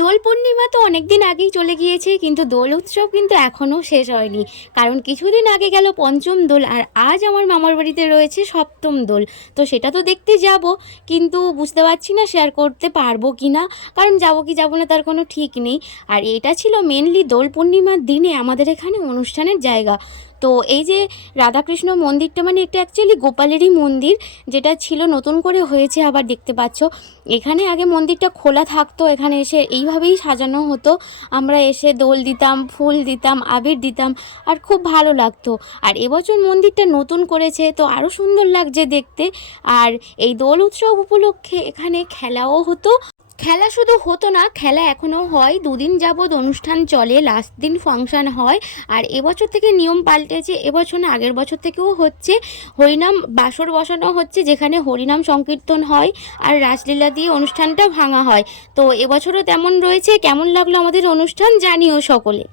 দোল পূর্ণিমা তো অনেক দিন আগেই চলে গিয়েছে, কিন্তু দোল উৎসব কিন্তু এখনও শেষ হয়নি। কারণ কিছুদিন আগে গেল পঞ্চম দোল, আর আজ আমার মামার বাড়িতে রয়েছে সপ্তম দোল। তো সেটা তো দেখতে যাব, কিন্তু বুঝতে পারছি না শেয়ার করতে পারবো কি না। কারণ যাবো কি যাবো না তার কোনো ঠিক নেই। আর এটা ছিল মেনলি দোল পূর্ণিমার দিনে আমাদের এখানে অনুষ্ঠানের জায়গা। তো এই যে রাধাকৃষ্ণ মন্দিরটা, মানে এটা অ্যাকচুয়ালি গোপালেরই মন্দির, যেটা ছিল নতুন করে হয়েছে আবার, দেখতে পাচ্ছ। এখানে আগে মন্দিরটা খোলা থাকতো, এখানে এসে এইভাবেই সাজানো হতো। আমরা এসে দোল দিতাম, ফুল দিতাম, আবির দিতাম, আর খুব ভালো লাগতো। আর এবছর মন্দিরটা নতুন করেছে, তো আরও সুন্দর লাগছে দেখতে। আর এই দোল উৎসব উপলক্ষে এখানে খেলাও হতো। খেলা শুধু হতো না, খেলা এখনও হয়, দুদিন যাবৎ অনুষ্ঠান চলে, লাস্ট দিন ফাংশন হয়। আর এবছর থেকে নিয়ম পাল্টেছে, এবছর না আগের বছর থেকেও হচ্ছে। হরিনাম বাসর বসানো হচ্ছে, যেখানে হরিনাম সংকীর্তন হয় আর রাসলীলা দিয়ে অনুষ্ঠানটা ভাঙা হয়। তো এবছরও তেমন রয়েছে। কেমন লাগলো আমাদের অনুষ্ঠান জানিও সকলে।